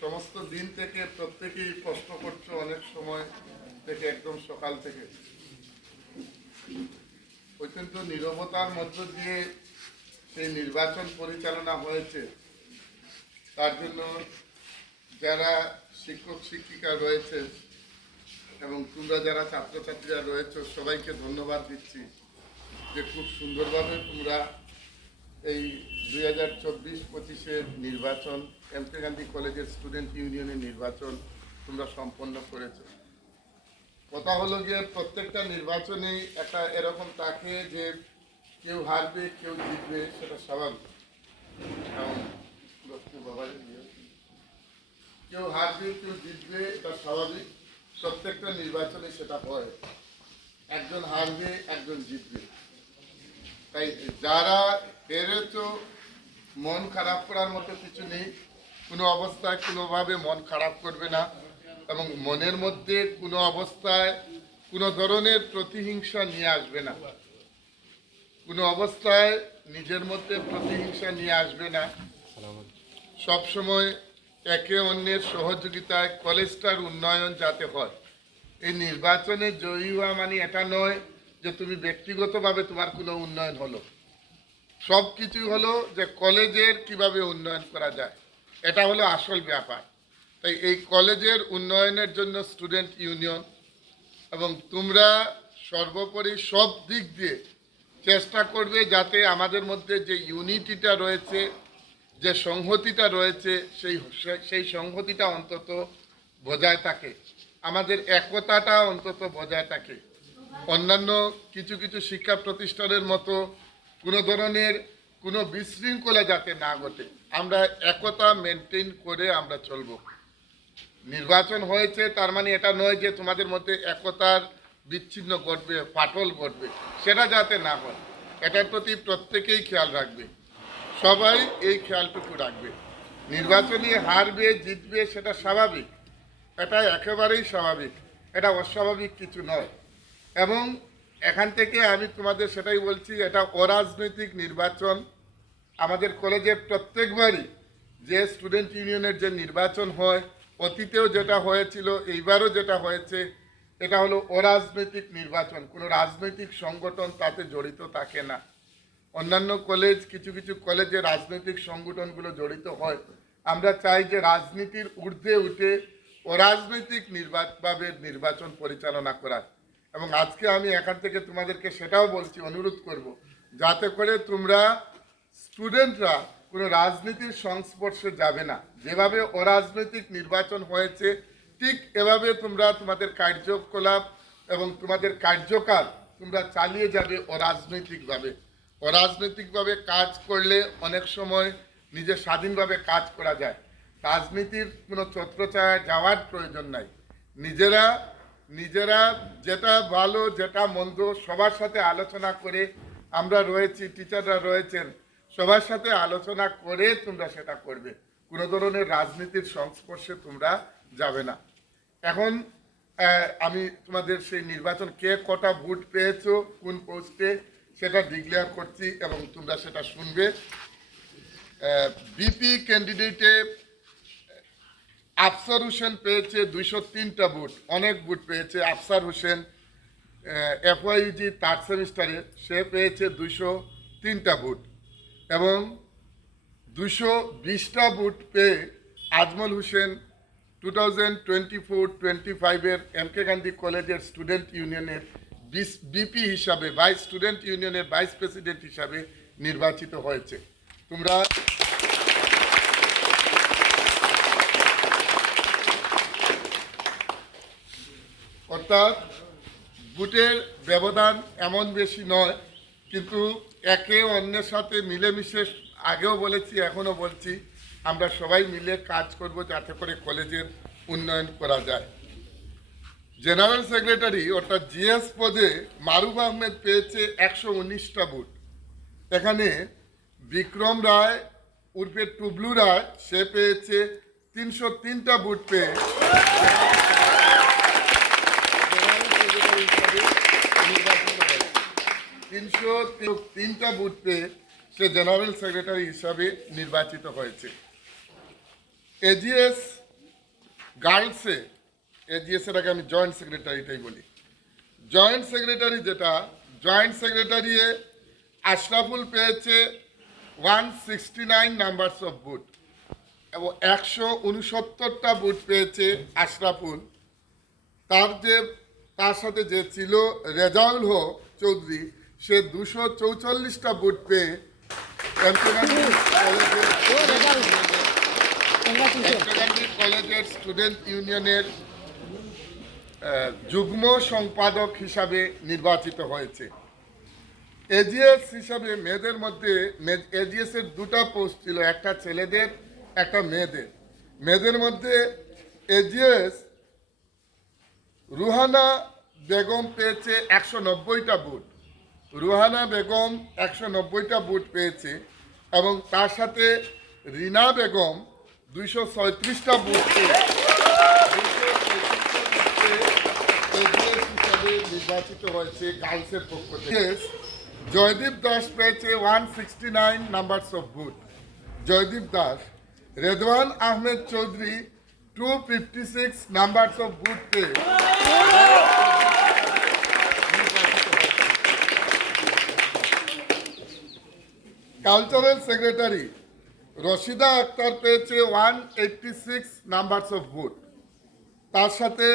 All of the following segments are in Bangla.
সমস্ত দিন থেকে প্রত্যেকেই কষ্ট করছ অনেক সময় থেকে, একদম সকাল থেকে। অত্যন্ত নিরবতার মধ্য দিয়ে সেই নির্বাচন পরিচালনা হয়েছে। তার জন্য যারা শিক্ষক, শিক্ষিকা রয়েছে এবং তোমরা যারা ছাত্রছাত্রীরা রয়েছে, সবাইকে ধন্যবাদ দিচ্ছি যে খুব সুন্দরভাবে তোমরা এই দুই হাজার চব্বিশ পঁচিশের নির্বাচন এম কে গান্ধী কলেজের স্টুডেন্ট ইউনিয়নের নির্বাচন তোমরা সম্পন্ন করেছ। কথা হলো গিয়ে প্রত্যেকটা নির্বাচনেই একটা এরকম থাকে যে কেউ হারবে, কেউ জিতবে, সেটা স্বাভাবিক। কেউ হারবে, কেউ জিতবে, এটা স্বাভাবিক। প্রত্যেকটা নির্বাচনে সেটা হয়। একজন হারবে, একজন জিতবে। তাই যারা হেরেছ মন খারাপ করার মতো কিছু নেই। কোনো অবস্থায় কোনোভাবে মন খারাপ করবে না এবং মনের মধ্যে কোনো অবস্থায় কোনো ধরনের প্রতিহিংসা নিয়ে আসবে না। কোনো অবস্থায় নিজের মধ্যে প্রতিহিংসা নিয়ে আসবে না। সব সময় একে অন্যের সহযোগিতায় কলেজটার উন্নয়ন যাতে হয়। এই নির্বাচনে জয়ী হওয়া মানে এটা নয় যে তুমি ব্যক্তিগতভাবে তোমার কোনো উন্নয়ন হলো। সব কিছুই হলো যে কলেজের কীভাবে উন্নয়ন করা যায়। এটা হলো আসল ব্যাপার। তাই এই কলেজের উন্নয়নের জন্য স্টুডেন্ট ইউনিয়ন এবং তোমরা সর্বোপরি সব দিক দিয়ে চেষ্টা করবে যাতে আমাদের মধ্যে যে ইউনিটিটা রয়েছে, যে সংহতিটা রয়েছে, সেই সেই সংহতিটা অন্তত বজায় থাকে। আমাদের একতাটা অন্তত বজায় থাকে। অন্যান্য কিছু কিছু শিক্ষা প্রতিষ্ঠানের মতো কোনো ধরনের কোনো বিশৃঙ্খলা যাতে না ঘটে, আমরা একতা মেনটেন করে আমরা চলবো। নির্বাচন হয়েছে, তার মানে এটা নয় যে তোমাদের মধ্যে একতার বিচ্ছিন্ন ঘটবে, ফাটল ঘটবে, সেটা যাতে না হয়, এটার প্রতি প্রত্যেকেই খেয়াল রাখবে। সবাই এই খেয়ালটুকু রাখবে। নির্বাচনী হারবে, জিতবে, সেটা স্বাভাবিক, এটা একেবারেই স্বাভাবিক, এটা অস্বাভাবিক কিছু নয়। এবং এখান থেকে আমি তোমাদের সেটাই বলছি, এটা অরাজনৈতিক নির্বাচন। আমাদের কলেজে প্রত্যেকবারই যে স্টুডেন্ট ইউনিয়নের যে নির্বাচন হয়, অতীতেও যেটা হয়েছিল, এইবারও যেটা হয়েছে, এটা হলো অরাজনৈতিক নির্বাচন। কোনো রাজনৈতিক সংগঠন তাতে জড়িত থাকে না। অন্যান্য কলেজ কিছু কিছু কলেজে রাজনৈতিক সংগঠনগুলো জড়িত হয়। আমরা চাই যে রাজনীতির ঊর্ধ্বে উঠে অরাজনৈতিক নির্বাচনভাবে নির্বাচন পরিচালনা করার। এবং আজকে আমি এখান থেকে তোমাদেরকে সেটাও বলছি, অনুরোধ করব, যাতে করে তোমরা স্টুডেন্টরা কোনো রাজনীতির সংস্পর্শে যাবে না। যেভাবে অরাজনৈতিক নির্বাচন হয়েছে, ঠিক এভাবে তোমরা তোমাদের কার্যকলাপ এবং তোমাদের কার্যকাল তোমরা চালিয়ে যাবে অরাজনৈতিকভাবে। অরাজনৈতিকভাবে কাজ করলে অনেক সময় নিজে স্বাধীনভাবে কাজ করা যায়। রাজনীতির কোনো ছত্রছায়া যাওয়ার প্রয়োজন নাই। নিজেরা নিজেরা যেটা ভালো, যেটা মন্দ সবার সাথে আলোচনা করে আমরা রয়েছি টিচাররা রয়েছেন, সবার সাথে আলোচনা করে তোমরা সেটা করবে। কোনো ধরনের রাজনীতির সংস্পর্শে তোমরা যাবে না। এখন আমি তোমাদের সেই নির্বাচন কে কটা ভোট পেয়েছ, কোন পোস্টে, সেটা ডিক্লেয়ার করছি এবং তোমরা সেটা শুনবে। বিপি ক্যান্ডিডেটে আফসার হোসেন পেয়েছে দুইশো তিনটা বুট অনেক বুট পেয়েছে। আফসার হোসেন এফওয়াইজি থার্ড সেমিস্টারে সে পেয়েছে দুইশো তিনটা বুট এবং দুশো বিশটা বুট পেয়ে Ajmal Hossain two thousand twenty four, twenty ফাইভের এম কে গান্ধী কলেজের স্টুডেন্ট ইউনিয়নের বিপি হিসাবে ভাইস স্টুডেন্ট ইউনিয়নের ভাইস প্রেসিডেন্ট হিসাবে নির্বাচিত হয়েছে। তোমরা অর্থাৎ বুটের ব্যবধান এমন বেশি নয়, কিন্তু একে অন্যের সাথে মিলেমিশে আগেও বলেছি, এখনও বলছি, আমরা সবাই মিলে কাজ করব যাতে করে কলেজের উন্নয়ন করা যায়। জেনারেল সেক্রেটারি অর্থাৎ জিএস পদে মারুফ আহমেদ পেয়েছে একশো উনিশটা বুট এখানে বিক্রম রায় উর্ফে টুবলু রায়, সে পেয়েছে তিনশো তিনটা বুট পেয়ে তিনশো তিনটা বুথ পেয়ে সে জেনারেল সেক্রেটারি হিসাবে নির্বাচিত হয়েছে। এজিএস গার্লসে এজিএসের আগে আমি জয়েন্ট সেক্রেটারিটাই বলি। জয়েন্ট সেক্রেটারি যেটা, জয়েন্ট সেক্রেটারি আশরাফুল পেয়েছে one sixty nine numbers of vote এবং একশো উনসত্তরটা বুট পেয়েছে আশরাফুল। তার যে তার সাথে যে ছিল রেজাউল হক চৌধুরী সে দুশো চৌচল্লিশটা বুট পেয়ে কলেজের স্টুডেন্ট ইউনিয়নের যুগ্ম সম্পাদক হিসাবে নির্বাচিত হয়েছে। এজিএস হিসাবে মেয়েদের মধ্যে এজিএস এর দুটা পোস্ট ছিল, একটা ছেলেদের, একটা মেয়েদের। মেয়েদের মধ্যে এজিএস রুহানা বেগম পেয়েছে একশো নব্বইটা বুট রুহানা বেগম একশো নব্বইটা বুট পেয়েছে এবং তার সাথে রিনা বেগম দুইশো ছয়ত্রিশটা বুট পেয়ে 236 হিসাবে নির্বাচিত হয়েছে গার্লসের পক্ষ থেকে। জয়দীপ দাস পেয়েছে one sixty nine numbers of vote Joydeep Das, Redwan Ahmed Chowdhury two fifty six numbers of vote পেয়ে। কালচারাল সেক্রেটারি রশিদা আক্তার পেয়েছে one eighty six numbers of vote তার সাথে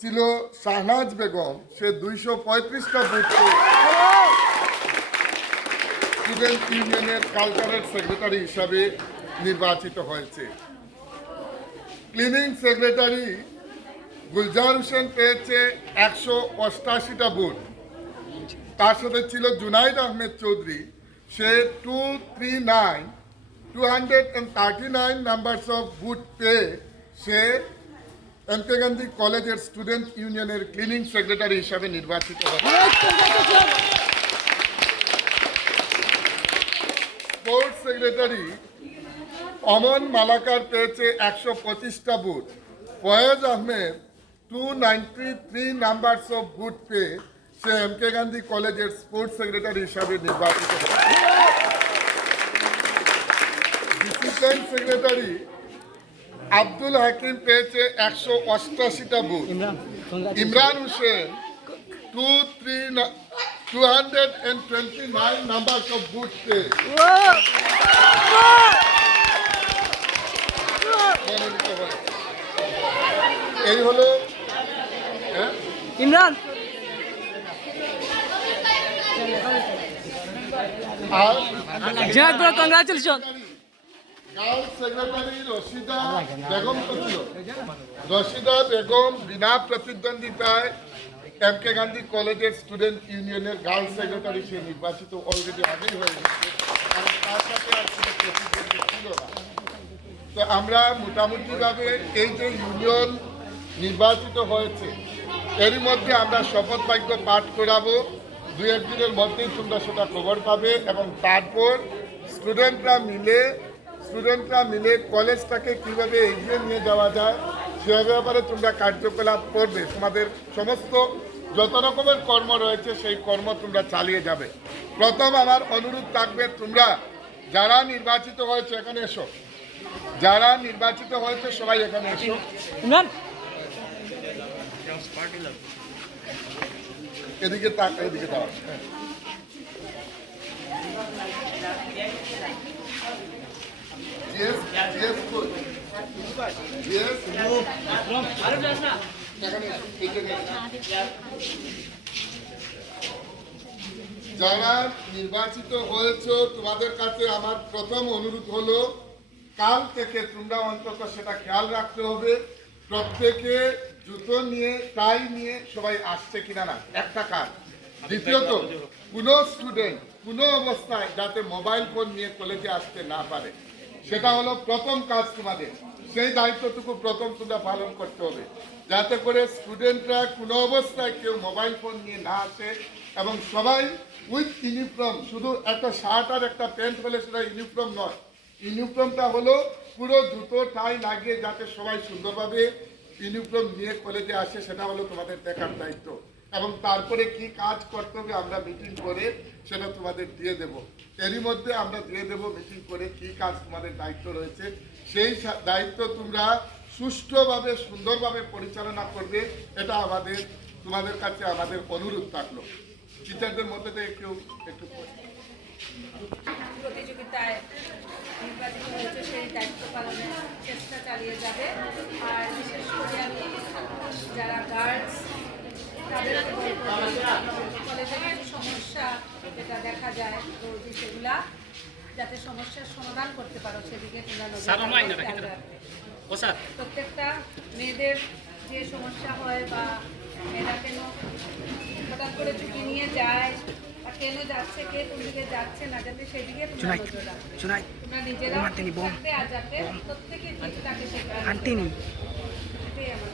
ছিল শাহনাজ বেগম, সে দুইশো পঁয়ত্রিশটা বুট স্টুডেন্ট ইউনিয়নের কালচারাল সেক্রেটারি হিসাবে নির্বাচিত হয়েছে। ক্লিনিং সেক্রেটারি গুলজার হোসেন পেয়েছে একশো অষ্টাশিটা বুট তার সাথে ছিল জুনাইদ আহমেদ চৌধুরী সে two three nine two hundred and thirty nine numbers of vote পেয়ে সে এমকে গান্ধী কলেজের স্টুডেন্ট ইউনিয়নের ক্লিনিং সেক্রেটারি হিসাবে নির্বাচিত হয়। স্পোর্টস সেক্রেটারি অমন মালাকার পেয়েছে একশো পঁচিশটা vote Foyez Ahmed two ninety three numbers of vote পেয়ে সে এম কে গান্ধী কলেজের স্পোর্টস সেক্রেটারি হিসাবে নির্বাচিত। ডিসিপ্লিন সেক্রেটারি আব্দুল হাকিম পেয়েছে একশো অষ্টাশিটা vote Imran Hossain two three two hundred and twenty nine number of booth এই হলো হ্যাঁ? Imran Joy bro congratulation secretary Rashida Begum Rashida Begum বিনা প্রতিদ্বন্দ্বিতায় এম কে গান্ধী কলেজের স্টুডেন্ট ইউনিয়নের গার্লস সেক্রেটারি সে নির্বাচিত অলরেডি আগেই হয়ে গেছে। তো আমরা মোটামুটিভাবে এই যে ইউনিয়ন নির্বাচিত হয়েছে, এরই মধ্যে আমরা শপথ বাক্য পাঠ করাবো। দু একদিনের মধ্যেই তোমরা সেটা খবর পাবে এবং তারপর স্টুডেন্টরা মিলে স্টুডেন্টরা মিলে কলেজটাকে কীভাবে এগিয়ে নিয়ে যাওয়া যায় সে ব্যাপারে তোমরা কার্যকলাপ করবে। তোমাদের সমস্ত যত রকমের কর্ম রয়েছে, সেই কর্ম তোমরা চালিয়ে যাবে। প্রথম আমার অনুরোধ থাকবে তোমরা যারা নির্বাচিত হয়েছে, এখানে এসো। যারা নির্বাচিত হয়েছে, সবাই এখানে এসো। এদিকে তাক এদিকে দাও হ্যাঁ। Yes, yes, good. Yes। যারা নির্বাচিত হয়েছে তোমাদের কাছে আমার প্রথম অনুরোধ হলো কাল থেকে তোমরা অন্তত সেটা খেয়াল রাখতে হবে প্রত্যেকে জুতো নিয়ে টাই নিয়ে সবাই আসছে কিনা না? একটা কাজ। দ্বিতীয়ত কোনো স্টুডেন্ট কোনো অবস্থায় যাতে মোবাইল ফোন নিয়ে কলেজে আসতে না পারে সেটা হলো প্রথম কাজ তোমাদের। সেই দায়িত্বটুকু প্রথম তোমরা পালন করতে হবে। যাতে করে স্টুডেন্টরা কোনো অবস্থায় কেউ মোবাইল ফোন নিয়ে না আসে এবং সবাই উইথ ইউনিফর্ম শুধু একটা শার্ট আর একটা প্যান্ট হলে সেটা ইউনিফর্ম নয়। ইউনিফর্মটা হলো পুরো জুতো টাই লাগিয়ে যাতে সবাই সুন্দরভাবে ইউনিফর্ম নিয়ে কলেজে আসে, সেটা হলো তোমাদের দেখার দায়িত্ব। এবং তারপরে কি কাজ করতে হবে আমরা মিটিং করে সেটা তোমাদের দিয়ে দেব। এরই মধ্যে আমরা দিয়ে দেব মিটিং করে কি কাজ তোমাদের দায়িত্ব রয়েছে। সেই দায়িত্ব তোমরা সুষ্ঠুভাবে, সুন্দরভাবে পরিচালনা করবে, এটা আমাদের, তোমাদের কাছে আমাদের অনুরোধ থাকল। টিচারদের মধ্যে থেকে কেউ একটু প্রতিযোগিতায় নির্বাচিত হয়েছে সেই দায়িত্ব পালনের চেষ্টা চালিয়ে যাবে। আর যারা গার্লস তাদের কলেজে কিছু সমস্যা যেটা দেখা যায় রোজই সেগুলা যাতে সমস্যার সমাধান করতে পারো সেদিকে তোমরা প্রত্যেকটা মেয়েদের যে সমস্যা হয় বা মেয়েরা কেন হঠাৎ করে ছুটি নিয়ে যায় বা কেন যাচ্ছে কে কোন দিকে যাচ্ছে না যাতে সেদিকে তোমরা নজর রাখবে তোমরা. থাকবে আর যাতে প্রত্যেকে ঠিক থাকে সেটা. এটাই আমার